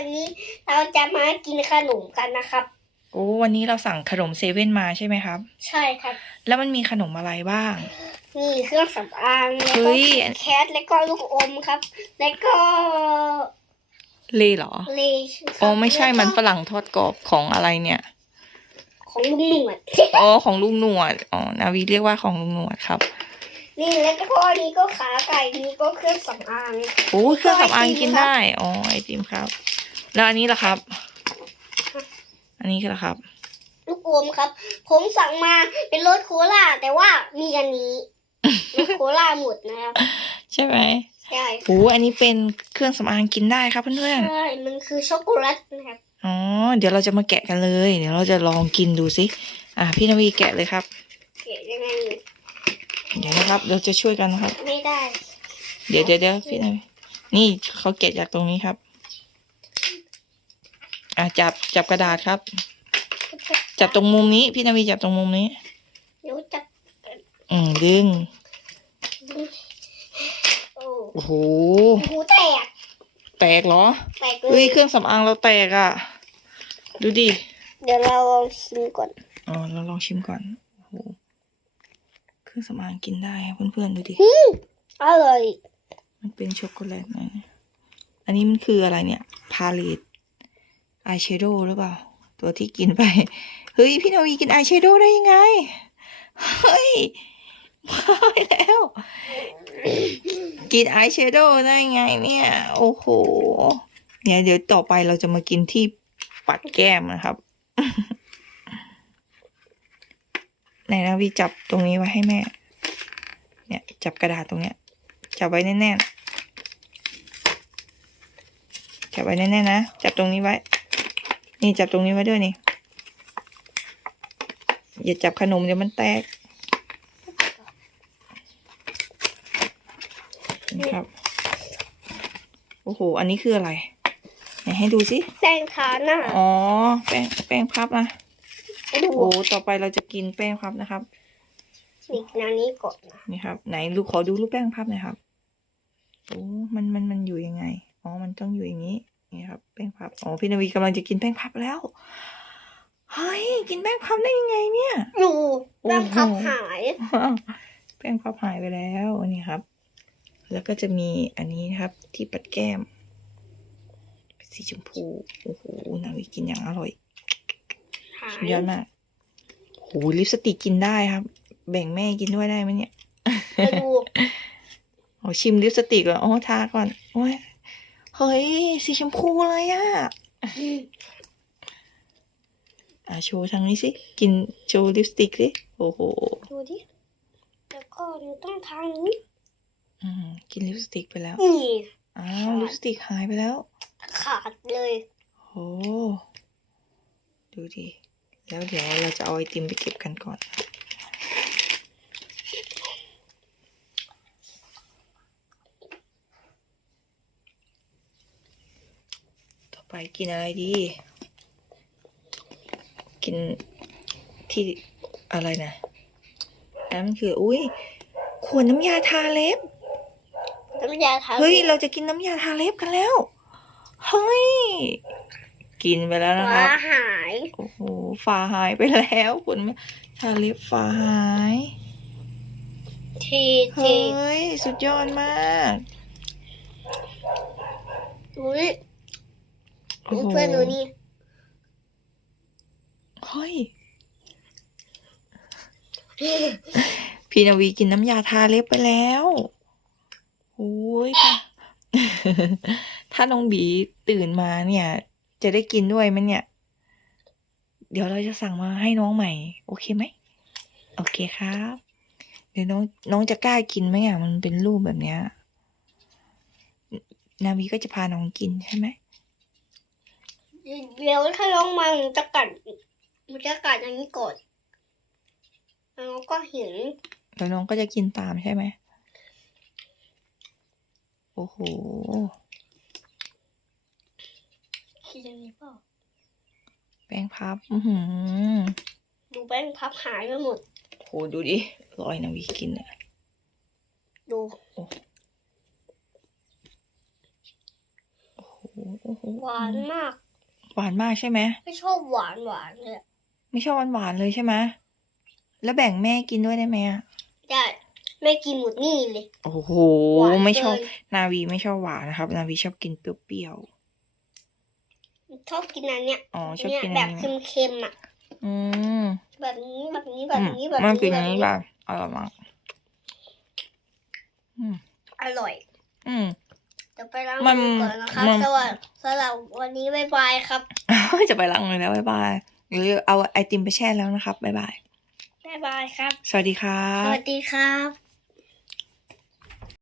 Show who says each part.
Speaker 1: วันนี้เราจะมากินขนมกันนะครับ
Speaker 2: โอ้วันนี้เราสั่งขนมเซเว่นมาใช่ไหมครับ
Speaker 1: ใช่ครับ
Speaker 2: แล้วมันมีขนมอะไรบ้าง
Speaker 1: นี่เครื่องสำอางแล้ว
Speaker 2: เฮ้
Speaker 1: ก็
Speaker 2: ย
Speaker 1: แคทแล้วก็ลูกอมครับ แล้วก็
Speaker 2: เลเหรอ
Speaker 1: เลชครับ
Speaker 2: อ๋อไม่ใช่
Speaker 1: แล้วก็
Speaker 2: มันฝรั่งทอดกรอบของอะไรเนี่ย
Speaker 1: ของลุงหนวด
Speaker 2: อ๋อของลุงหนวดอ๋อนาวีเรียกว่าของลุงหนวดครับ
Speaker 1: นี่แล้วก็อันนี้ก็ขาไก่นี่ก็เครื่องสำอาง
Speaker 2: โอ้เครื่องสำอาง
Speaker 1: ไอติม
Speaker 2: กิน
Speaker 1: ครับ
Speaker 2: ได้อ๋อไอติมครับ แล้วอันนี้ล่ะครับ อันนี้คือล่ะครับ
Speaker 1: ลูกอมครับ ผมสั่งมาเป็นรสโคลาแต่ว่ามีอันนี้รสโคลาหมดนะครับ
Speaker 2: ใช่ไหม
Speaker 1: ใช่
Speaker 2: โอ้อันนี้เป็นเครื่องสำอางกินได้ครับเพื่อน
Speaker 1: ใช่มันคือช็อกโกแลตนะครับ
Speaker 2: ๆอ๋อเดี๋ยวเราจะมาแกะกันเลย เดี๋ยวเราจะลองกินดูสิอะพี่นาวีแกะเลยครับ
Speaker 1: เก๋ยังไง
Speaker 2: เดี๋ยวนะครับ เราจะช่วยกันนะครับ
Speaker 1: ไม่ได้
Speaker 2: เดี๋ยวเดี๋ยวเดี๋ยวพี่นาวีนี่เขาแกะจากตรงนี้ครับอะ จับจับกระดาษครับ จับตรงมุมนี้ พี่นาวีจับตรงมุมนี้
Speaker 1: เดี๋ยวจะ
Speaker 2: อืมดึง
Speaker 1: โอ้
Speaker 2: โอ้โห
Speaker 1: หูแตก
Speaker 2: แตกเหรอ
Speaker 1: แตกเล
Speaker 2: เฮ้ย
Speaker 1: ย
Speaker 2: เครื่องสำอางเราแตกอะ ดูดิ
Speaker 1: เดี๋ยวเราลองชิมก่อน
Speaker 2: อ๋อเราลองชิมก่อนโอ้โหเครื่องสำอางกินได้ครับเพื่อนๆดูดิ
Speaker 1: อร่อย
Speaker 2: มันเป็นช็อกโกแลตนะเนี่ยอันนี้มันคืออะไรเนี่ย พาเลต อายแชโดว์หรือเปล่า ตัวที่กินไป เฮ้ย พี่นาวีกินอายแชโดว์ได้ยังไง เฮ้ยไม่แล้ว กินอายแชโดว์ได้ไงเนี่ย โอ้โห เนี่ยเดี๋ยวต่อไปเราจะมากินที่ปัดแก้มนะครับไหนนาวีจับตรงนี้ไว้ให้แม่ เนี่ยจับกระดาษตรงเนี้ย จับไว้แน่นๆจับไว้แน่นๆนะ จับตรงนี้ไว้ นี่จับตรงนี้ไว้ด้วยนี่ อย่าจับขนมเดี๋ยวมันแตกนี่ครับ โอ้โห อันนี้คืออะไรไหนให้ดูสิ
Speaker 1: แป้งทาหน้า
Speaker 2: อ๋อ แป้งแป้งพับนะ
Speaker 1: ดู
Speaker 2: โอ้ต่อไปเราจะกินแป้งพับนะครับ
Speaker 1: อีกนานี้ก่อนนะ
Speaker 2: นี่ครับ ไหนลูกขอดูรูปแป้งพับหน่อยครับ โอ้ มันมันมันอยู่ยังไง อ๋อ มันต้องอยู่อย่างนี้ นี่ครับแป้งพับอ๋อพี่นาวีกำลังจะกินแป้งพับแล้วเฮ้ยกินแป้งพับได้ยังไงเนี่ย
Speaker 1: ดูแป้งพับ
Speaker 2: โอ้โห
Speaker 1: หาย
Speaker 2: แป้งพับหายไปแล้วนี่ครับ แล้วก็จะมีอันนี้นะครับที่ปัดแก้มเป็นสีชมพูโอ้โหนาวีกินอย่างอร่อย
Speaker 1: หาย
Speaker 2: สุดยอดมากโหลิปสติกกินได้ครับ แบ่งแม่กินด้วยได้ไหมเนี่ย
Speaker 1: มาดู
Speaker 2: โอ้ชิมลิปสติกก่อนโอ้ทาก่อนโอ้ย เฮ้ย สีชมพูเลยอะอะโชว์ทางนี้สิ กินโชว์ลิปสติกสิ โอ้โห
Speaker 1: ดูดิ แล้วก็เราต้องทางนี้
Speaker 2: อืมกินลิปสติกไปแล้ว
Speaker 1: นี่
Speaker 2: อ้าว ลิปสติกหายไปแล้ว
Speaker 1: ขาดเลย
Speaker 2: โหดูดิ แล้วเดี๋ยวเราจะเอาไอติมไปเก็บกันก่อน ต่อไปกินอะไรดี กินที่อะไรนะนั่นมันคืออุ้ยขวดน้ำยาทาเล็บ
Speaker 1: น้ำยาทา
Speaker 2: เฮ้ย เราจะกินน้ำยาทาเล็บกันแล้ว เฮ้ย กินไปแล้วนะค
Speaker 1: ฟ้า
Speaker 2: รับ
Speaker 1: หาย
Speaker 2: โอ้โหฝาหายไปแล้วคุณแม่ทาเล็บฝาหาย
Speaker 1: ที
Speaker 2: เฮ้
Speaker 1: ที
Speaker 2: ยสุดยอดมาก
Speaker 1: ดูนี่
Speaker 2: โอ้โห
Speaker 1: เพื่อนดูนี่
Speaker 2: เฮ้ยพี่นาวีกินน้ำยาทาเล็บไปแล้วโอ้ยค่ะ ถ้าน้องบีตื่นมาเนี่ย จะได้กินด้วยไหมเนี่ย เดี๋ยวเราจะสั่งมาให้น้องใหม่ โอเคไหม โอเคครับ เดี๋ยวน้องน้องจะกล้ากินไหมอะ มันเป็นรูปแบบเนี้ย นาวีก็จะพาน้องกินใช่ไหม
Speaker 1: เดี๋ยวถ้าน้องมามันจะกัดมันจะกัดอย่างนี้ก่อนแล้วก็เห็น
Speaker 2: แล้วน้องก็จะกินตามใช่ไหมโอ้โห
Speaker 1: กินอย่างนี้เปล่า
Speaker 2: แป้งพับ อือหือ
Speaker 1: ดูแป้งพับหายไปหมด
Speaker 2: โหดูดิรอยนาวีกินอะ
Speaker 1: ดู
Speaker 2: โอ้โหโอ้โห
Speaker 1: หวานมาก
Speaker 2: หวานมากใช่ไหม
Speaker 1: ไม่ชอบหวานหวานเลย
Speaker 2: ไม่ชอบหวานๆเลยใช่ไหมแล้วแบ่งแม่กินด้วยได้ไหมอะ
Speaker 1: ได้ไม่กินหมดนี่เลย
Speaker 2: โอ้โห
Speaker 1: หวาน
Speaker 2: ไม่ชอบ
Speaker 1: เกิน
Speaker 2: นาวีไม่ชอบหวานนะครับ นาวีชอบกินเปรี้ยว
Speaker 1: ชอบกินอันเนี้ย
Speaker 2: ๆอ๋อชอบ
Speaker 1: เนี่ย
Speaker 2: กิน
Speaker 1: แบ
Speaker 2: อัน
Speaker 1: บ
Speaker 2: นี้
Speaker 1: เค็มๆอะ
Speaker 2: อืม
Speaker 1: แบบนี้แบบนี้แบ
Speaker 2: อื
Speaker 1: บ
Speaker 2: ม
Speaker 1: นี้แบบ
Speaker 2: มัน
Speaker 1: นี้
Speaker 2: กิน
Speaker 1: แบ
Speaker 2: อัน
Speaker 1: บ
Speaker 2: นี้
Speaker 1: นี้
Speaker 2: แบบอร่อยมากอืม
Speaker 1: อร่อย
Speaker 2: อืม
Speaker 1: เดี๋ยวไปล้าง
Speaker 2: มัน
Speaker 1: มือก่อนนะครับ
Speaker 2: มัน
Speaker 1: สวัสดีสำหรับวันนี้บ๊ายบายครับ
Speaker 2: จะไปล้างมือแล้วบ๊ายบายหรือเอาไอติมไปแช่แล้วนะครับบ๊ายบาย
Speaker 1: บ๊ายบายครับ
Speaker 2: สวัสดีครั
Speaker 1: ส
Speaker 2: บ
Speaker 1: วัสดีครับ